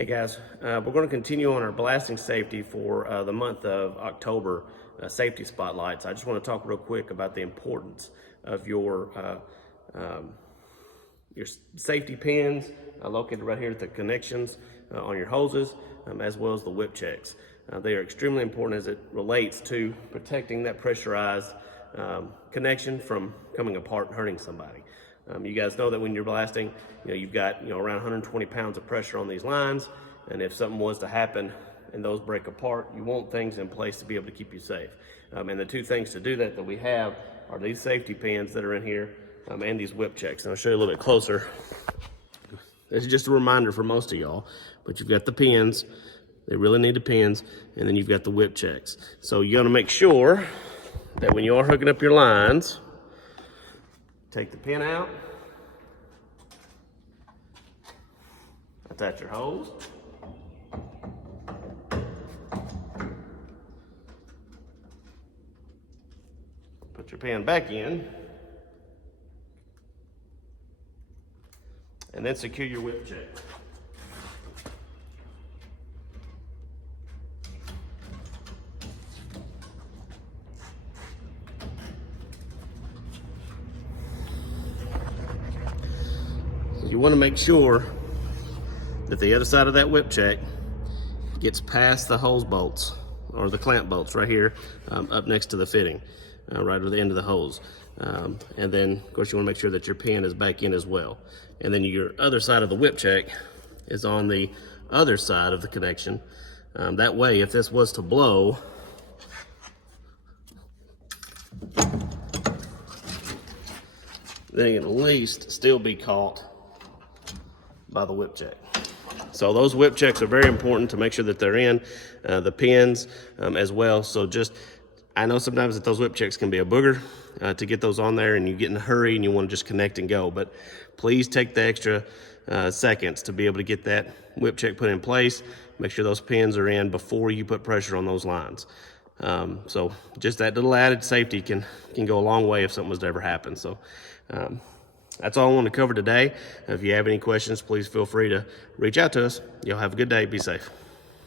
Hey guys, we're going to continue on our blasting safety for the month of October safety spotlights. I just want to talk real quick about the importance of your safety pins located right here at the connections on your hoses, as well as the whip checks. They are extremely important as it relates to protecting that pressurized connection from coming apart and hurting somebody. You guys know that when you're blasting, you've got around 120 pounds of pressure on these lines, and if something was to happen and those break apart, you want things in place to be able to keep you safe. And the two things to do that we have are these safety pins that are in here and these whip checks. And I'll show you a little bit closer. This is just a reminder for most of y'all, but you've got the pins. They really need the pins, and then you've got the whip checks. So you got to make sure that when you are hooking up your lines, take the pin out, attach your hose, put your pin back in, and then secure your whip check. You want to make sure that the other side of that whip check gets past the hose bolts or the clamp bolts right here up next to the fitting, right at the end of the hose. And then, of course, you want to make sure that your pin is back in as well. And then your other side of the whip check is on the other side of the connection. That way, if this was to blow, they can at least still be caught by the whip check. So those whip checks are very important to make sure that they're in, the pins as well. So I know sometimes that those whip checks can be a booger to get those on there, and you get in a hurry and you want to just connect and go. But please take the extra seconds to be able to get that whip check put in place. Make sure those pins are in before you put pressure on those lines. So just that little added safety can go a long way if something was to ever happen. So that's all I want to cover today. If you have any questions, please feel free to reach out to us. Y'all have a good day. Be safe.